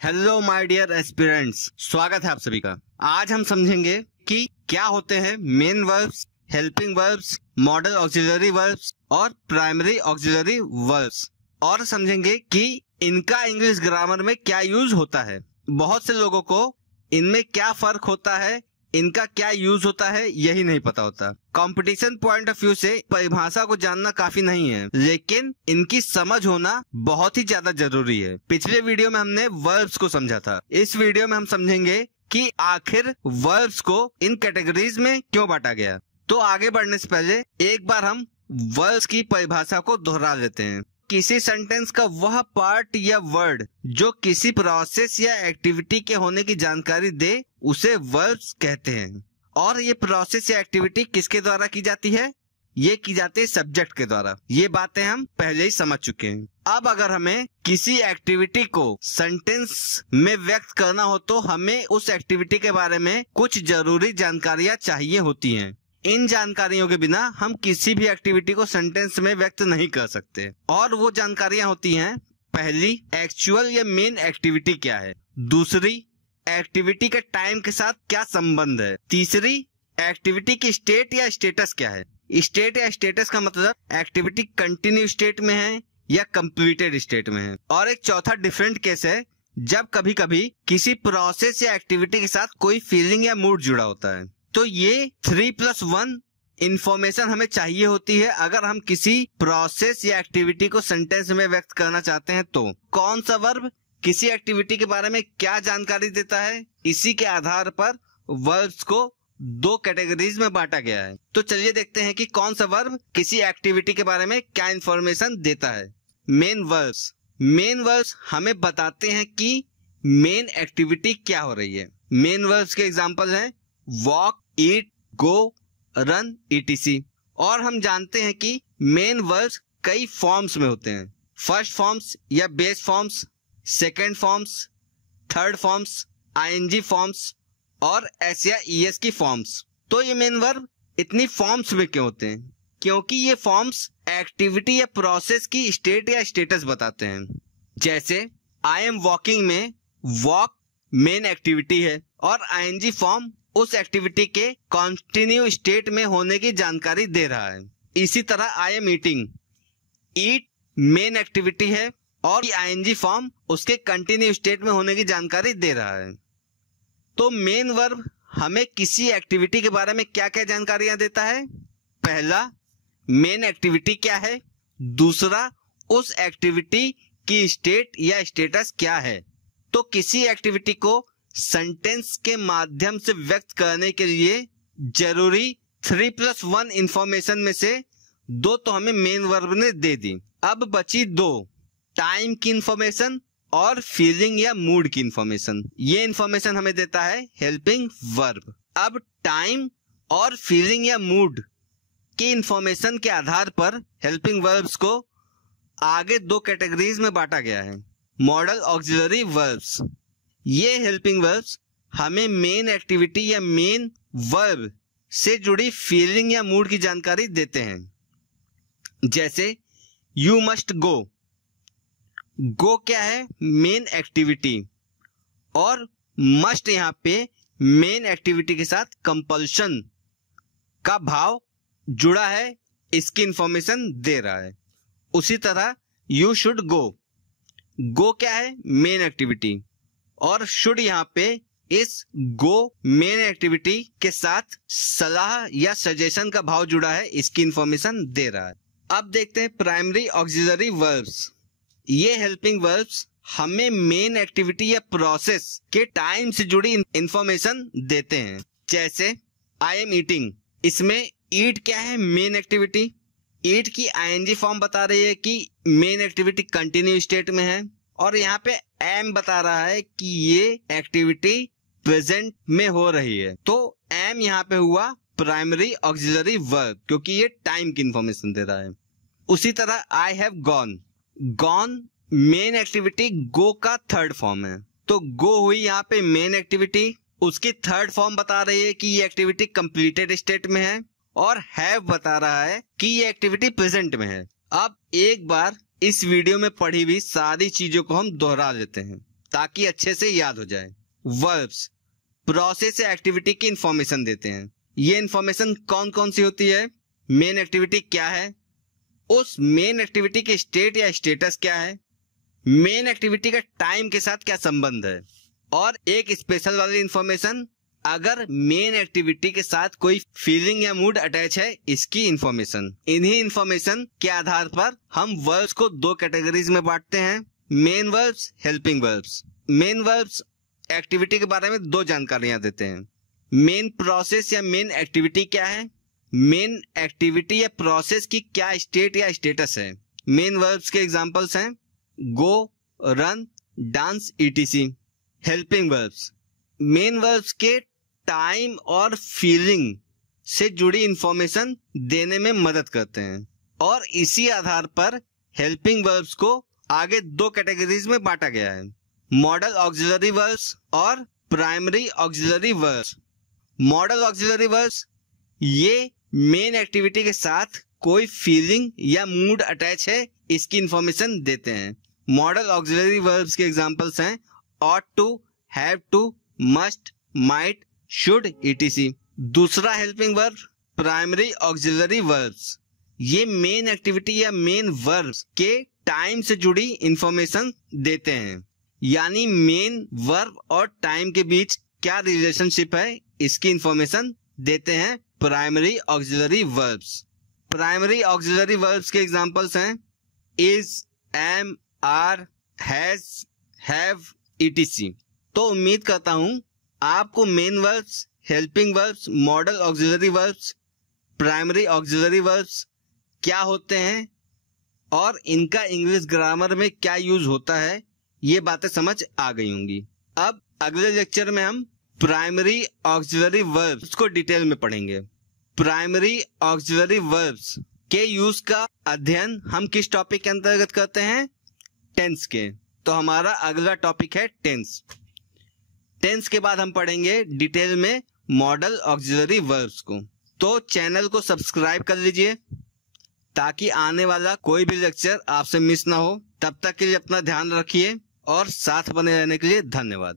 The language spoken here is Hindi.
हेलो माय डियर एस्पिरेंट्स, स्वागत है आप सभी का। आज हम समझेंगे कि क्या होते हैं main verbs, helping verbs, modal auxiliary verbs और प्राइमरी ऑक्सिलरी वर्ब्स, और समझेंगे कि इनका इंग्लिश ग्रामर में क्या यूज होता है। बहुत से लोगों को इनमें क्या फर्क होता है, इनका क्या यूज होता है, यही नहीं पता होता। कंपटीशन पॉइंट ऑफ व्यू से परिभाषा को जानना काफी नहीं है, लेकिन इनकी समझ होना बहुत ही ज्यादा जरूरी है। पिछले वीडियो में हमने वर्ब्स को समझा था। इस वीडियो में हम समझेंगे कि आखिर वर्ब्स को इन कैटेगरीज में क्यों बांटा गया। तो आगे बढ़ने से पहले एक बार हम वर्ब्स की परिभाषा को दोहरा लेते हैं। किसी सेंटेंस का वह पार्ट या वर्ड जो किसी प्रोसेस या एक्टिविटी के होने की जानकारी दे, उसे वर्ब्स कहते हैं। और ये प्रोसेस या एक्टिविटी किसके द्वारा की जाती है? ये की जाती है सब्जेक्ट के द्वारा। ये बातें हम पहले ही समझ चुके हैं। अब अगर हमें किसी एक्टिविटी को सेंटेंस में व्यक्त करना हो तो हमें उस एक्टिविटी के बारे में कुछ जरूरी जानकारियां चाहिए होती हैं। इन जानकारियों के बिना हम किसी भी एक्टिविटी को सेंटेंस में व्यक्त नहीं कर सकते। और वो जानकारियां होती हैं, पहली, एक्चुअल या मेन एक्टिविटी क्या है। दूसरी, एक्टिविटी के टाइम के साथ क्या संबंध है। तीसरी, एक्टिविटी की स्टेट या स्टेटस क्या है। स्टेट या स्टेटस का मतलब एक्टिविटी कंटिन्यू स्टेट में है या कंप्लीटेड स्टेट में है। और एक चौथा डिफरेंट केस है, जब कभी कभी किसी प्रोसेस या एक्टिविटी के साथ कोई फीलिंग या मूड जुड़ा होता है। तो ये 3+1 इंफॉर्मेशन हमें चाहिए होती है अगर हम किसी प्रोसेस या एक्टिविटी को सेंटेंस में व्यक्त करना चाहते हैं। तो कौन सा वर्ब किसी एक्टिविटी के बारे में क्या जानकारी देता है, इसी के आधार पर वर्ब्स को दो कैटेगरीज में बांटा गया है। तो चलिए देखते हैं कि कौन सा वर्ब किसी एक्टिविटी के बारे में क्या इंफॉर्मेशन देता है। Main verbs. मेन वर्ब्स हमें बताते हैं कि मेन एक्टिविटी क्या हो रही है। मेन वर्ब्स के एग्जांपल हैं वॉक, ईट, गो, रन, etc। और हम जानते हैं कि मेन वर्ब्स कई फॉर्म्स में होते हैं। फर्स्ट फॉर्म्स या base forms, second forms, third forms, ING forms और एस या ईएस की फॉर्म्स। तो ये मेन वर्ब इतनी फॉर्म्स में क्यों होते हैं? क्योंकि ये फॉर्म्स एक्टिविटी या प्रोसेस की स्टेट या स्टेटस बताते हैं। जैसे आई एम वॉकिंग में वॉक मेन एक्टिविटी है और आईएनजी फॉर्म उस एक्टिविटी के कंटिन्यू स्टेट में होने की जानकारी दे रहा है। इसी तरह I am eating, eat main activity है और आईएनजी फॉर्म उसके कंटिन्यू स्टेट में होने की जानकारी दे रहा है। तो मेन वर्ब हमें किसी एक्टिविटी के बारे में क्या क्या जानकारियां देता है? पहला, मेन एक्टिविटी क्या है। दूसरा, उस एक्टिविटी की स्टेट या स्टेटस क्या है। तो किसी एक्टिविटी को सेंटेंस के माध्यम से व्यक्त करने के लिए जरूरी 3+1 इंफॉर्मेशन में से दो तो हमें मेन वर्ब ने दे दी। अब बची दो, टाइम की इंफॉर्मेशन और फीलिंग या मूड की इंफॉर्मेशन। ये इंफॉर्मेशन हमें देता है हेल्पिंग वर्ब। अब टाइम और फीलिंग या मूड की इंफॉर्मेशन के आधार पर हेल्पिंग वर्ब्स को आगे दो कैटेगरीज में बांटा गया है। Model auxiliary verbs. ये हेल्पिंग वर्ब्स हमें मेन एक्टिविटी या मेन वर्ब से जुड़ी फीलिंग या मूड की जानकारी देते हैं। जैसे यू मस्ट गो। गो क्या है? मेन एक्टिविटी, और मस्ट यहाँ पे मेन एक्टिविटी के साथ कंपल्शन का भाव जुड़ा है, इसकी इंफॉर्मेशन दे रहा है। उसी तरह यू शुड गो। गो क्या है? मेन एक्टिविटी, और शुड यहाँ पे इस गो मेन एक्टिविटी के साथ सलाह या सजेशन का भाव जुड़ा है, इसकी इंफॉर्मेशन दे रहा है। अब देखते हैं प्राइमरी ऑक्सिलरी वर्ब्स। ये हेल्पिंग वर्ब्स हमें मेन एक्टिविटी या प्रोसेस के टाइम से जुड़ी इंफॉर्मेशन देते हैं। जैसे आई एम ईटिंग, इसमें ईट क्या है? Main activity. ईट की आईएनजी फॉर्म बता रही है कि मेन एक्टिविटी कंटिन्यू स्टेट में है, और यहाँ पे एम बता रहा है कि ये एक्टिविटी प्रेजेंट में हो रही है। तो एम यहाँ पे हुआ प्राइमरी ऑक्सिलरी वर्ब, क्योंकि ये टाइम की इंफॉर्मेशन दे रहा है। उसी तरह I have gone. Gone main activity go का थर्ड फॉर्म है, तो गो हुई यहाँ पे मेन एक्टिविटी, उसकी थर्ड फॉर्म बता रही है कि ये एक्टिविटी कंप्लीटेड स्टेट में है, और हैव बता रहा है कि ये एक्टिविटी प्रेजेंट में है। अब एक बार इस वीडियो में पढ़ी हुई सारी चीजों को हम दोहरा लेते हैं। ताकि अच्छे से याद हो जाए। वर्ब्स प्रोसेस या एक्टिविटी की इंफॉर्मेशन देते हैं। ये इंफॉर्मेशन कौन कौन सी होती है? मेन एक्टिविटी क्या है, उस मेन एक्टिविटी के स्टेट या स्टेटस क्या है, मेन एक्टिविटी का टाइम के साथ क्या संबंध है, और एक स्पेशल वाली इंफॉर्मेशन, अगर मेन एक्टिविटी के साथ कोई फीलिंग या मूड अटैच है, इसकी इंफॉर्मेशन। इन्हीं इंफॉर्मेशन के आधार पर हम वर्ब्स को दो कैटेगरीज में बांटते हैं, main verbs, helping verbs. Main verbs activity के बारे में दो जानकारियां देते हैं। मेन प्रोसेस या मेन एक्टिविटी क्या है, मेन एक्टिविटी या प्रोसेस की क्या स्टेट या स्टेटस है। मेन वर्ब्स के एग्जांपल्स हैं go, run, dance, etc. Helping verbs main verbs के टाइम और फीलिंग से जुड़ी इंफॉर्मेशन देने में मदद करते हैं, और इसी आधार पर हेल्पिंग वर्ब्स को आगे दो कैटेगरीज में बांटा गया है, मॉडल ऑक्सिलरी वर्ब्स और primary auxiliary verbs. Modal auxiliary verbs ये मेन एक्टिविटी के साथ कोई फीलिंग या मूड अटैच है, इसकी इंफॉर्मेशन देते हैं। मॉडल ऑक्सिलरी वर्ब्स के एग्जांपल्स हैं ought to, have to, must, might, should, etc. दूसरा helping verb primary auxiliary verbs, ये मेन एक्टिविटी या मेन वर्ब्स के टाइम से जुड़ी इंफॉर्मेशन देते हैं, यानी मेन वर्ब और टाइम के बीच क्या रिलेशनशिप है, इसकी इंफॉर्मेशन देते हैं primary auxiliary verbs. Primary auxiliary verbs के एग्जांपल्स हैं is, am, are, has, have, etc. तो उम्मीद करता हूं आपको main verbs, helping verbs, modal auxiliary verbs, primary auxiliary verbs क्या होते हैं और इनका इंग्लिश ग्रामर में क्या यूज होता है, ये बातें समझ आ गई होंगी। अब अगले लेक्चर में हम प्राइमरी ऑक्सिलरी वर्ब्स को डिटेल में पढ़ेंगे। प्राइमरी ऑक्सिलरी वर्ब्स के यूज का अध्ययन हम किस टॉपिक के अंतर्गत करते हैं? टेंस के। तो हमारा अगला टॉपिक है टेंस। टेंस के बाद हम पढ़ेंगे डिटेल में मॉडल ऑक्सिलरी वर्ब्स को। तो चैनल को सब्सक्राइब कर लीजिए ताकि आने वाला कोई भी लेक्चर आपसे मिस ना हो। तब तक के लिए अपना ध्यान रखिए और साथ बने रहने के लिए धन्यवाद।